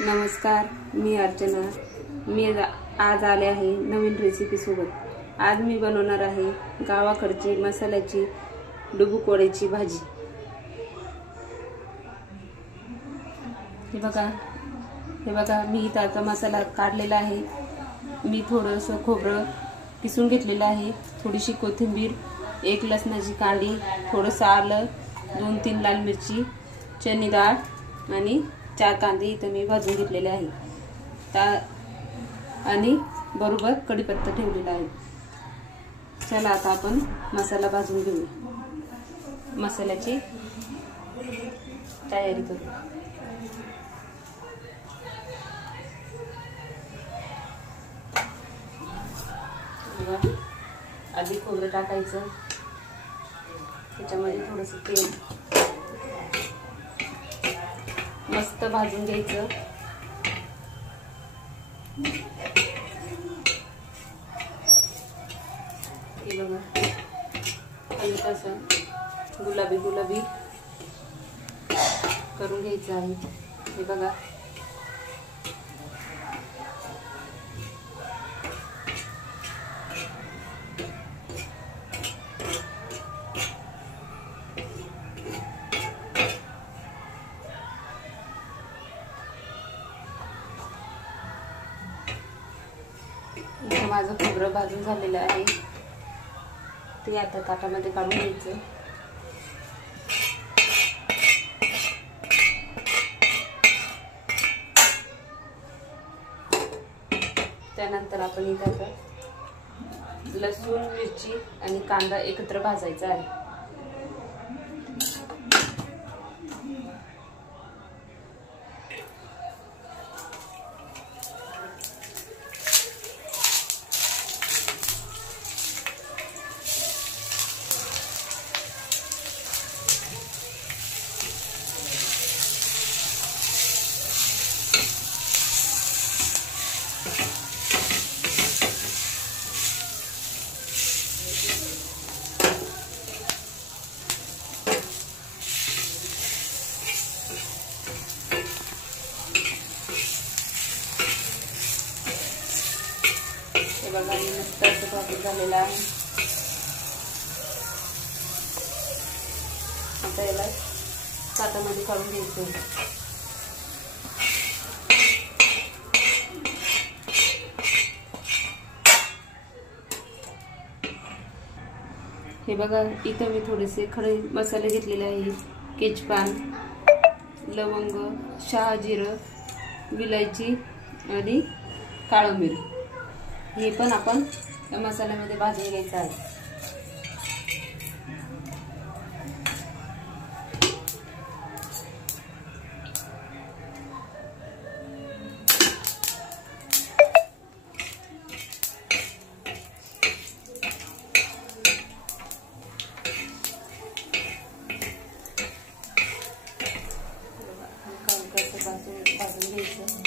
नमस्कार, मी अर्चना। मी आज आले आहे नवीन रेसिपी सोबत। आज मी बनवणार आहे गावाकडची मसाल्याची डुबुक वड्याची भाजी। हे बघा मी इथं आता मसाला काढलेला आहे। मी थोडंसं खोबरं किसून घेतलेलं आहे, थोडीशी कोथिंबीर, एक लसणाची कांडी, थोडंसं आलं, 2-3 लाल मिरची, चणी डाळ आणि 4 कांदे इथं मी भाजून घेतलेले आहे आणि बरोबर कढीपत्ता ठेवलेला आहे। चला आता आपण मसाला भाजून घेऊया। मसाल्याची तयारी करू। आधी खोबरं टाकायचं, त्याच्यामध्ये थोडंसं तेल मस्त भाजून घ्यायचं। हे बघा हलकासा गुलाबी करून घ्यायचं आहे। हे बघा माझं खोबरं भाजून झालेलं आहे, ते आता ताटामध्ये काढून घ्यायचं। त्यानंतर आपण इथं लसूण, मिरची आणि कांदा एकत्र भाजायचा आहे। बघा मस्त असं भाजून झालेलं आहे। आता याला ताटामध्ये काढून घ्यायचं। हे बघा इथं मी थोडेसे खडे मसाले घेतलेले आहेत, केजपान, लवंग, शहाजिरं, विलायची आणि काळं मिरी। हे पण आपण या मसाल्यामध्ये भाजून घ्यायचं आहे। भाजून घ्यायचं।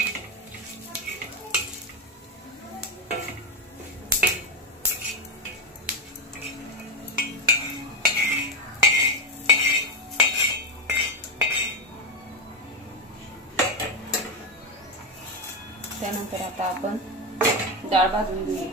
त्यानंतर आता आपण डाळ भाजून घेऊया।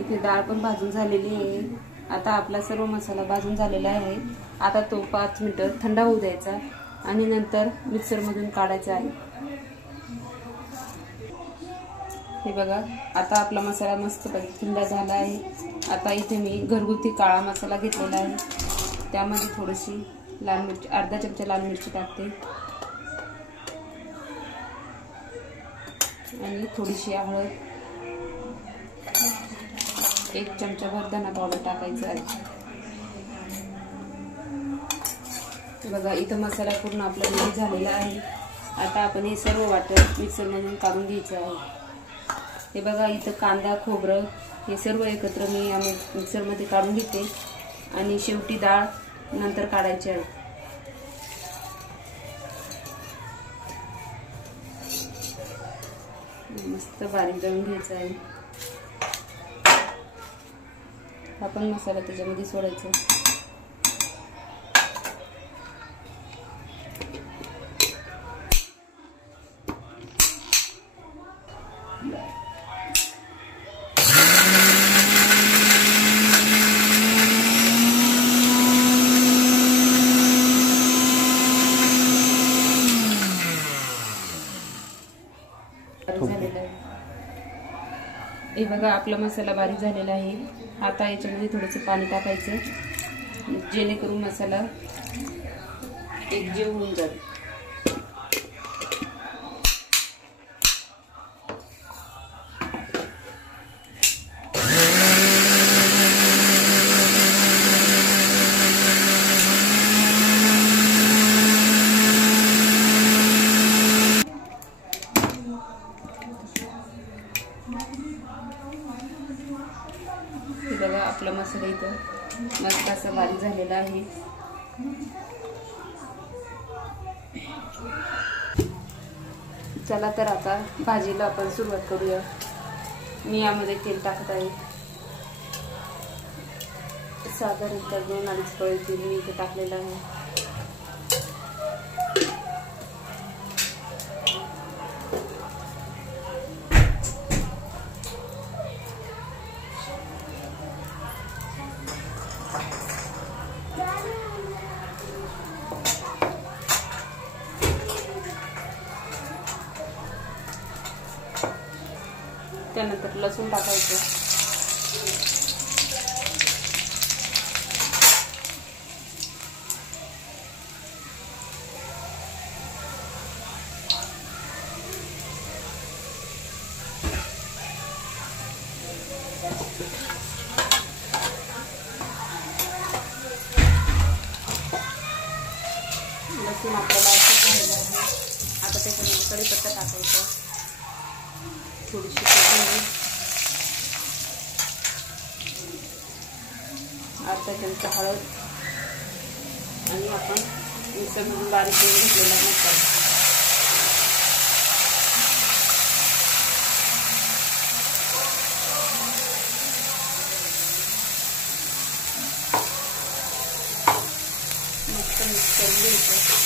इथे डाळ पण भाजून झालेली आहे। आता आपला सर्व मसाला भाजून झालेला आहे। आता तो 5 मिनिटं थंड होऊ द्यायचा आणि नंतर मिक्सर मधून काढायचा आहे। हे बघा आता आपला मसाला मस्तपैकी थंड झाला आहे। आता इथे मी घरगुती काळा मसाला घेतलेला आहे, त्यामध्ये थोडीशी लाल मिरची, अर्धा चमचा लाल मिरची टाकते आणि थोडीशी हळद, 1 चमचाभर धना पावडर टाकायचं आहे. बघा इथं मसाला पूर्ण आपला रेडी झालेला आहे. आता आपण हे सर्व वाटण मिक्सरमधून काढून घ्यायचं आहे. हे बघा इथं कांदा खोबरं हे सर्व एकत्र मी मिक्सरमध्ये काढून घेते आणि शेवटी डाळ नंतर काढायची आहे. मस्त बारीक दळून घ्यायचं आहे. आपण मसाला त्याच्यामध्ये सोडायचा. झालेला आहे. हे बघा आपला मसाला बारीक झालेला आहे. आता याच्यामध्ये थोडंसं पाणी टाकायचं जेणेकरून मसाला एकजीव होऊन जाईल. बघा आपला मसाला इथं मस्त असा बारीक झालेला आहे. चला तर आता भाजीला आपण सुरुवात करूया. मी यामध्ये तेल टाकत आहे. साधारणतः 2-2.5 पळी तेल मी इथे टाकलेलं आहे. त्यानंतर लसूण टाकायचं. लसूण आपल्याला असं झालेलं आहे. आता त्याच्यामध्ये कढीपत्ता टाकायचा, थोडीशी कोथिंबीर, अर्धा चमचा हळद आणि आपण मिक्सरमधून बारीक करून घेतलेला मसाला. मस्त मिक्स करून घ्यायचं.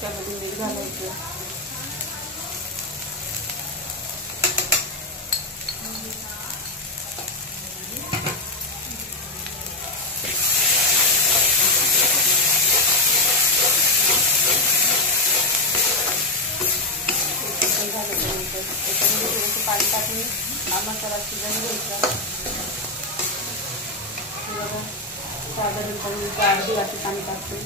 त्यामध्ये मीठ घालायचं. झाल्यानंतर त्याच्यामध्ये थोडंसं पाणी टाकून हा मसाला शिजवून घ्यायचा. साधारणपणे 1/2 वाटी पाणी टाकते.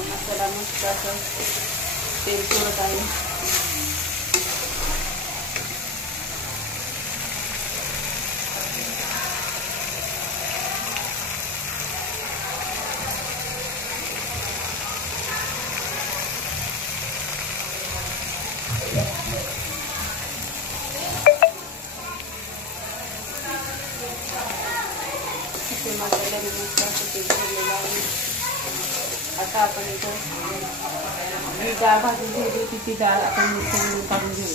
मसाला मस्त असं तेल सोडत आहे. मसाल्याने मस्त असं तेल सोडलेलं आहे. आता आपण इथं जी डाळ भाजून ठेवली होती ती डाळ आपण मिक्सरमध्ये काढून घेऊ.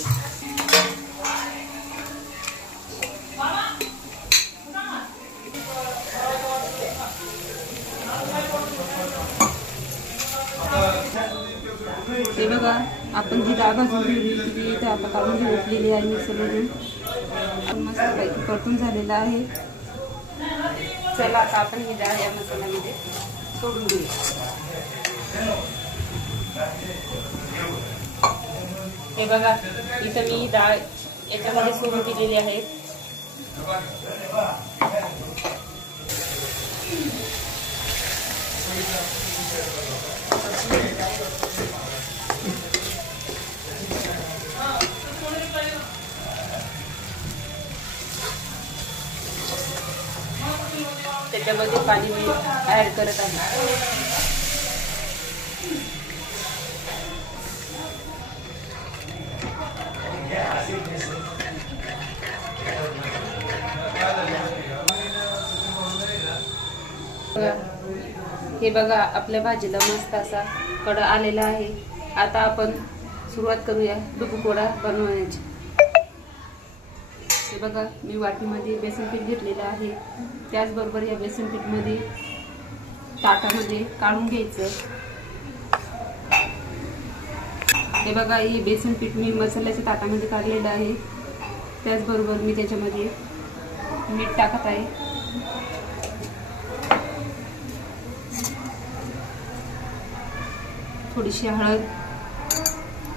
हे बघा, आपण जी डाळ भाजून ठेवली होती ती इथं आता काढून घेतलेली आहे मिक्सरमधून. आपण मस्तपैकी परतून झालेला आहे. चला आता आपण ही डाळ या मसाल्यामध्ये सोडून देऊ. हे बघा, इथं मी डाळ याच्यामध्ये सोडून दिलेली आहे. त्याच्यामध्ये पाणी मी ऍड करत आहे. हे बघा, आपल्या भाजीला मस्त असा कडा आलेला आहे. आता आपण सुरुवात करूया डुबुक वडा बनवण्याची. हे बघा, मी वाटीमध्ये बेसन पीठ घेतलेलं आहे. त्याचबरोबर या बेसन पीठमध्ये ताटामध्ये काढून घ्यायचं. हे बघा, हे बेसन पीठ मी मसाल्याच्या ताटामध्ये काढलेलं आहे. त्याचबरोबर मी त्याच्यामध्ये मीठ टाकत आहे. थोडीशी हळद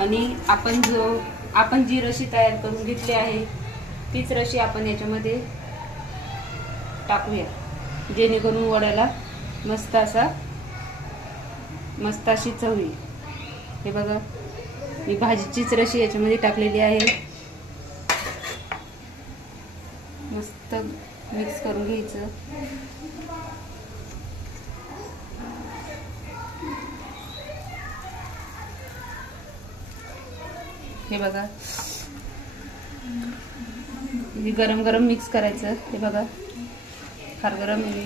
आणि आपण जी रशी तयार करून घेतली आहे तीच रशी आपण याच्यामध्ये टाकूया, जेणेकरून वड्याला मस्त अशी चव येईल. हे बघा, मी भाजीचीच रशी याच्यामध्ये टाकलेली आहे. मस्त मिक्स करून घ्यायचं. हे बघा, हे गरम गरम मिक्स करायचं. हे बघा, फार गरम आहे.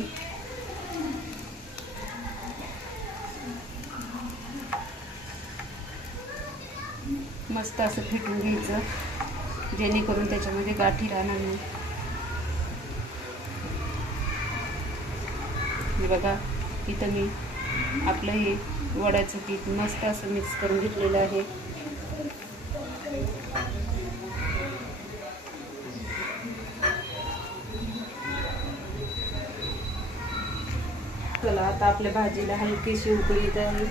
मस्त असं फेटून घ्यायचं, जेणेकरून त्याच्यामध्ये गाठी राहणार नाही. हे बघा, इथं मी आपलं हे वड्याचं पीठ मस्त असं मिक्स करून घेतलेलं आहे. चला आता आपल्या भाजीला हलकीशी उकळी येत आहे.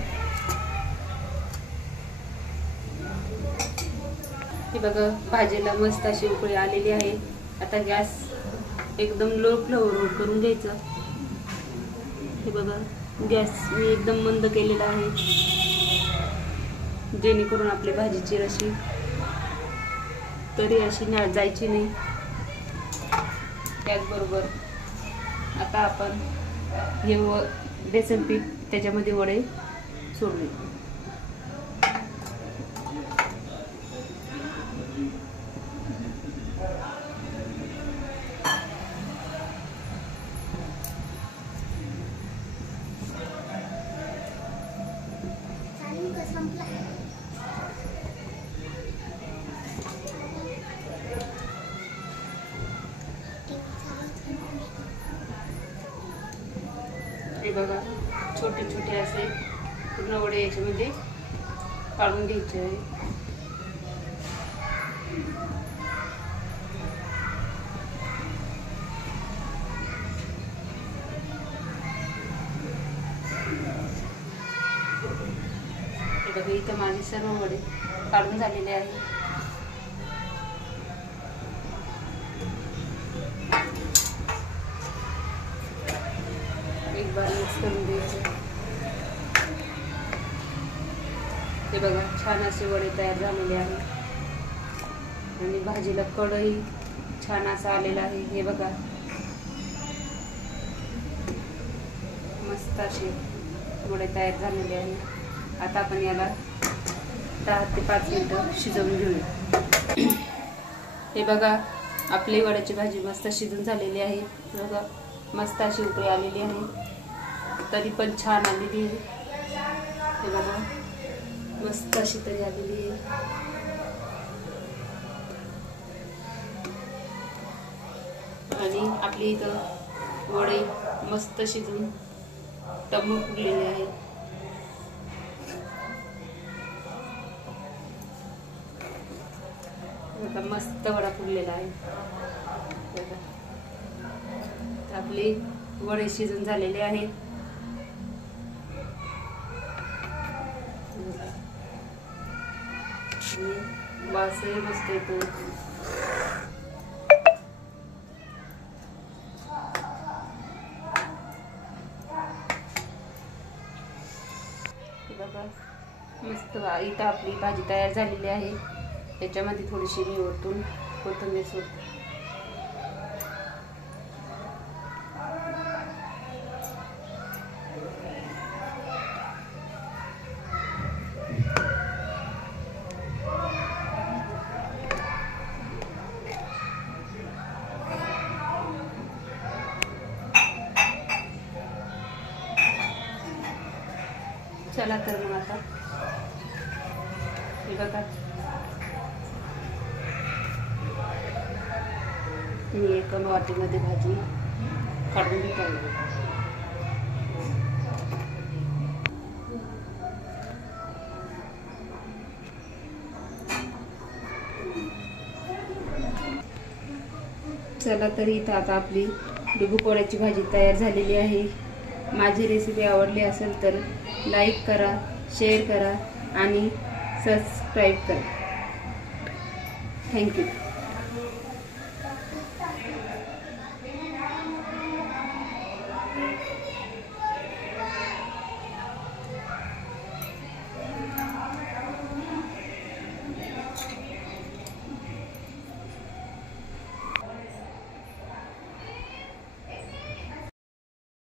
हे बघा, भाजीला मस्त अशी उकळी आलेली आहे. आता गॅस एकदम लो फ्लेवरवर करून घ्यायचा. हे बघा, गॅस मी एकदम मंद केलेला आहे, जेणेकरून आपल्या भाजीची रशी तरी अशी जायची नाही. त्याचबरोबर आता आपण हे बेसन पीठ त्याच्यामध्ये वडे सोडले. हे बघा, छोटे छोटे असे पूर्ण वडे याच्यामध्ये काढून घ्यायचे आहे. हे बघा, इथं माझे सर्व वडे काढून झालेले आहे. एक बार मिक्स करून द्यायचं. हे बघा, छान असे वडे तयार झालेले आहे आणि भाजीला कढई छान असा आलेला आहे. हे बघा, मस्त असे वडे तयार झालेले आहे. आता आपण याला 10 ते 5 मिनिटं शिजवून घेऊया. हे बघा, आपली वड्याची भाजी मस्त शिजून झालेली आहे. बघा, मस्त अशी उकळी आलेली आहे. तरी पण छान आलेली आहे. हे बघा मस्त अशी तरी आलेली आहे. आणि आपली इथं वडे मस्त शिजून टम्म फुगलेले आहे. मस्त वडा फुगलेला आहे. आपले वडे शिजून झालेले आहेत. वासही मस्त येतो. बघा मस्त इथं आपली भाजी तयार झालेली आहे. त्याच्यामध्ये थोडीशी मी वरतून कोथिंबीर सोडते. चला तर मग आता हे बघा मी एका वाटीमध्ये भाजी काढून घेतो. चला तर इथं आता आपली डुबुकवड्याची भाजी तयार झालेली आहे. माझी रेसिपी आवडली असेल तर लाईक करा, शेअर करा आणि सबस्क्राईब करा. थँक्यू.